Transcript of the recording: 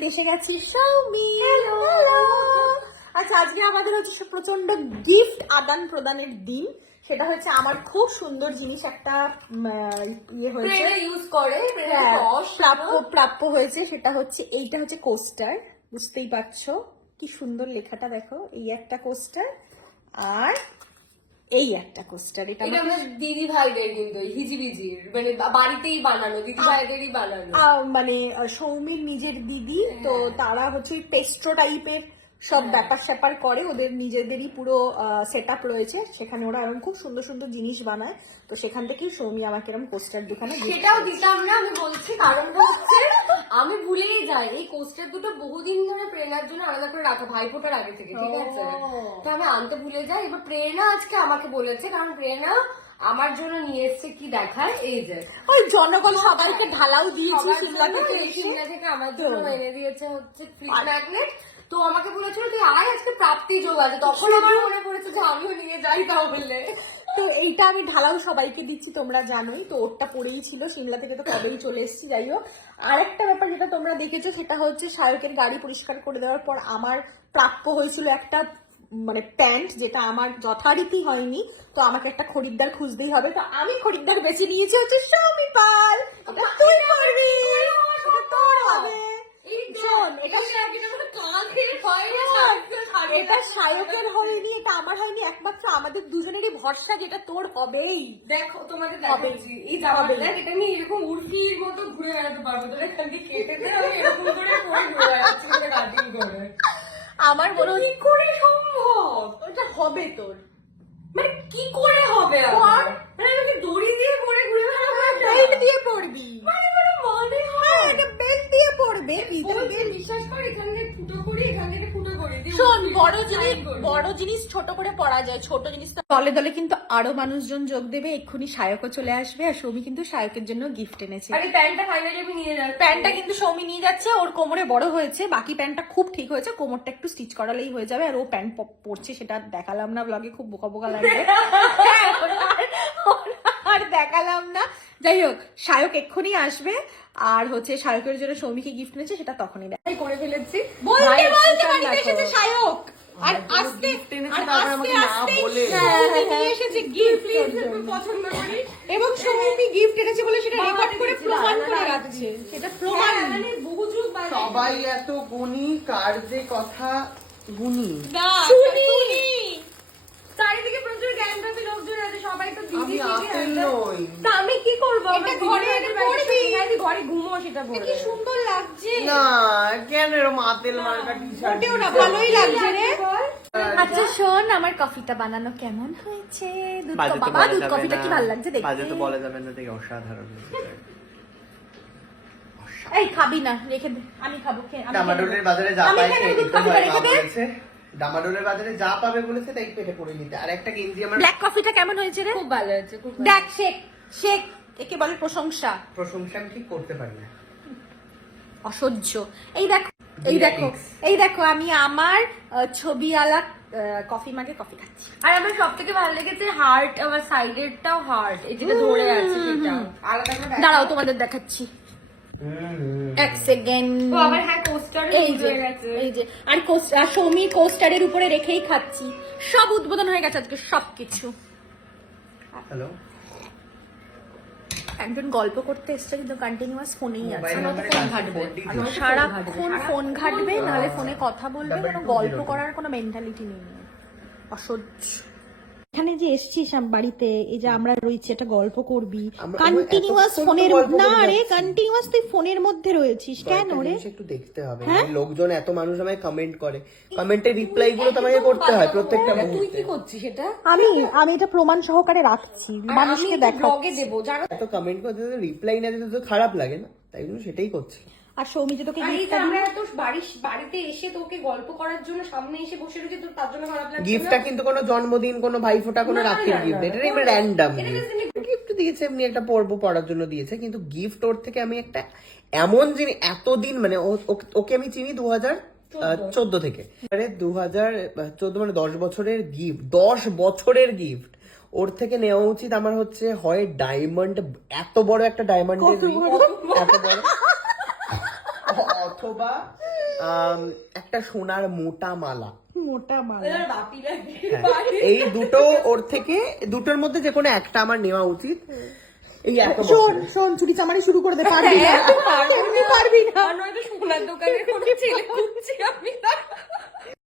বাড়িতে এসে গেছি সৌমি। আচ্ছা, আজকে আমাদের হচ্ছে প্রচন্ড গিফট আদান প্রদানের দিন। সেটা হচ্ছে আমার খুব সুন্দর জিনিস একটা ইয়ে হয়েছে, ইউজ করে প্রাপ্য হয়েছে। সেটা হচ্ছে এইটা হচ্ছে কোস্টার, বুঝতেই পারছো কি সুন্দর লেখাটা দেখো। এই একটা কোস্টার আর এই একটা কোস্টার। এটা আমাদের দিদি ভাইদের, কিন্তু হিজিবিজির মানে বাড়িতেই বানানো, দিদি ভাইদেরই বানানো। মানে সৌমির নিজের দিদি, তো তারা হচ্ছে পেস্ট্রো টাইপের সব ব্যাপার স্যাপার করে, ওদের নিজেদেরই পুরো সেট আপ রয়েছে, সেখানে ওরা এরকম খুব সুন্দর সুন্দর জিনিস বানায়। তো সেখান থেকেই সৌমি আমাকে এরকম কোস্টার দোকানে সেটাও দিতাম না, আমি বলছি কারণটা হচ্ছে আমি ভুলেই যাই। এই কোস্টার দুটো বহুদিন ধরে প্রেরণার জন্য আলাদা করে রাখা, ভাইফোঁটার আগে থেকে, ঠিক আছে? তো আমি আনতে ভুলে যাই। এবার প্রেরণা আজকে আমাকে বলেছে, কারণ প্রেরণা আমার জন্য নিয়ে এসছে কি দেখায়, এই যে ওই জনগণ সবাইকে ঢালাও দিয়েছি সিমলা থেকে, সিমলা থেকে আমার জন্য এনে দিয়েছে হচ্ছে ফ্রিজ ম্যাগনেট। তো আমাকে বলেছিল তুই আয়, আজকে প্রাপ্তি যোগ আছে। তখন আমার মনে পড়েছে যে আমিও নিয়ে যাই তাহলে। তো এইটা আমি ঢালাও সবাইকে দিচ্ছি, তোমরা জানোই তো। ওরটা পড়েই ছিল সিমলা থেকে, তো কবেই চলে এসেছি। যাই হোক, আরেকটা ব্যাপার যেটা তোমরা দেখেছো সেটা হচ্ছে সায়কের গাড়ি পরিষ্কার করে দেওয়ার পর আমার প্রাপ্য হয়েছিল একটা মানে প্যান্ট, যেটা আমার যথারীতি হয়নি। তো আমাকে একটা খরিদ্দার খুঁজতেই হবে। তো আমি খরিদ্দার বেছে নিয়েছি হচ্ছে সৌমি পাল। এটা তুই করবি, এটা তোর হবে। শোন, এটা সায়কের হয়নি, এটা আমার হয়নি, একমাত্র আমাদের দুজনেরই ভরসা, যেটা তোর হবেই। দেখো তোমাদের দেখাচ্ছি এই জামাটা, এটা আমি এরকম উর্ফির মতো ঘুরে বেড়াতে পারবো। তোরা খালি কেটে দে, আমি এরকম করে পরে ঘুরে বেড়াচ্ছি কাটিং করে। আমার মনে কি করে সম্ভব? ওটা হবে তোর, মানে কি করে হবে? আমার মানে আমি কি দড়ি দিয়ে পরে ঘুরে বেড়াবো? বেল্ট দিয়ে পড়বি, মানে মনে হয় এটা বেল্ট দিয়ে পড়বে। বিশ্বাস করি, এখান থেকে ফুটো করি, এখান থেকে ফুটো করি। শোন, বড় জিনিস ছোট করে পড়া যায়, ছোট জিনিস দলে দলে কিন্তু আরো মানুষজন যোগ দেবে। এক্ষুনি সায়কও চলে আসবে, আর সৌমি কিন্তু সায়কের জন্য গিফট এনেছে। আরে প্যান্টটা ফাইনালি আমি নিয়ে যাচ্ছি। প্যান্টটা কিন্তু সৌমি নিয়ে যাচ্ছে, ওর কোমরে বড় হয়েছে, বাকি প্যান্টটা খুব ঠিক হয়েছে, কোমরটা একটু স্টিচ করালেই হয়ে যাবে। আর ও প্যান্ট পরছে, সেটা দেখালাম না ব্লগে, খুব বোকা বোকা লাগবে, আর দেখালাম না। যাই হোক, সায়ক এক্ষুনি আসবে, আর হচ্ছে সায়কের জন্য সৌমিকে গিফট এনেছে, সেটা তখনই দেখাই করে ফেলেছি। বলতে বলতে বাড়িতে এসেছে সায়ক, আর আস্তে নিয়ে এসেছে গিফট, পছন্দ করি। এবং সৌমি গিফট এনেছে বলে সেটা রেকর্ড করে প্রমাণ করে রাখছে। সেটা প্রমাণ, মানে বহু যুগ বাদে সবাই এত গুণী, কার যে কথা গুণী। চারিদিকে প্রচুর জ্ঞানপ্রাপ্তি লোকজন আছে, সবাই তো দিদি আমি আপেল নই। তা আমি কি করবো? এটা ঘরে এনে পড়বি। ঘরে ঘুমো, সেটা পরে কি সুন্দর লাগছে। না, কেন এরকম আপেল মার্কা টি-শার্ট? মোটেও না, ভালোই লাগছে রে। আচ্ছা শোন, আমার কফিটা বানানো কেমন হয়েছে? বাবা, দুধ কফিটা কি ভালো লাগছে দেখতে? বাজে তো বলা যাবে না, দেখে অসাধারণ। এই খাবি না, রেখে দে, আমি খাবো। ডামাডোলের বাজারে যা আমি পায় কেন খেয়ে দুধ নিতে কফিটা হয়, রেখে মা দে? বলেছে। ডামাডোলের বাজারে যা পাবে বলেছে তাই পেটে করে নিতে। আর একটা গেঞ্জি আমার ব্ল্যাক কফিটা কেমন হয়েছে রে? খুব ভালো হয়েছে, খুব ভালো। দেখ, শেক শেক, একে বলে প্রশংসা। প্রশংসা আমি ঠিক করতে পারি না। অসহ্য। এই দেখো, এই দেখো, এই দেখো, আমি আমার ছবি আলা কফি মাগে কফি খাচ্ছি। আর আমার সব থেকে ভালো লেগেছে হার্ট, আমার সাইডেরটাও হার্ট, এই যেটা ধরে আছে সেটা আলাদা করে। দাঁড়াও, তোমাদের দেখাচ্ছি এক সেকেন্ড। ও আবার হ্যাঁ, কোস্টার এই যে, এই যে, আর সৌমি কোস্টারের উপরে রেখেই খাচ্ছি। সব উদ্বোধন হয়ে গেছে আজকে সবকিছু। হ্যালো, একজন গল্প করতে এসছে, কিন্তু কন্টিনিউয়াস ফোনেই আছে। মোবাইল নাম্বারে ফোন ঘাটবে, সারাক্ষণ ফোন ঘাটবে, নাহলে ফোনে কথা বলবে, কোনো গল্প করার কোনো মেন্টালিটি নেই। অসহ্য। এখানে যে এসছিস বাড়িতে, এই যে আমরা রয়েছি, একটা গল্প করবি, কন্টিনিউয়াস ফোনের, না রে, কন্টিনিউয়াস তুই ফোনের মধ্যে রয়েছিস কেন রে? একটু দেখতে হবে। লোকজন এত মানুষ আমায় কমেন্ট করে, কমেন্টের রিপ্লাই গুলো তো আমাকে করতে হয় প্রত্যেকটা তুই মুহূর্তে। কি করছিস এটা? আমি এটা প্রমাণ সহকারে রাখছি, মানুষকে দেখাচ্ছি। ব্লগে দেবো, জানো? এত কমেন্ট করতে রিপ্লাই না দিতে তো খারাপ লাগে না, তাই জন্য সেটাই করছি। আর সৌমি যে তোকে আর এই gift যে টা আমরা দিল, এত বাড়িতে এসে তোকে গল্প করার জন্য সামনে এসে বসে রয়েছে, তোর তার জন্য খারাপ লাগছে? গিফটটা কিন্তু কোনো জন্মদিন, কোনো ভাইফোঁটা, কোনো রাখির গিফট, এটা এমনি র্যান্ডম গিফট দিয়েছে, এমনি একটা পড়ার জন্য দিয়েছে। কিন্তু গিফট ওর থেকে আমি একটা এমন জিনিস, এতদিন মানে ওকে আমি চিনি 2014 থেকে, 2014 মানে 10 বছরের গিফট, 10 বছরের গিফট ওর থেকে নেওয়া উচিত আমার। হচ্ছে হয় ডায়মন্ড, এত বড় একটা ডায়মন্ডের রিং, এত বড়, অত অথবা একটা সোনার মোটা মালা। মোটা মাল। হ্যাঁ, এই দুটো ওর থেকে দুটোর মধ্যে যে কোনো একটা আমার নেওয়া উচিত। এই একটা শোন শোন চুরি চামারি শুরু করে দে, পারবি না, এমনি পারবি না। নয়তো সোনার দোকানে কোনো ছেলে খুঁজছি আমি।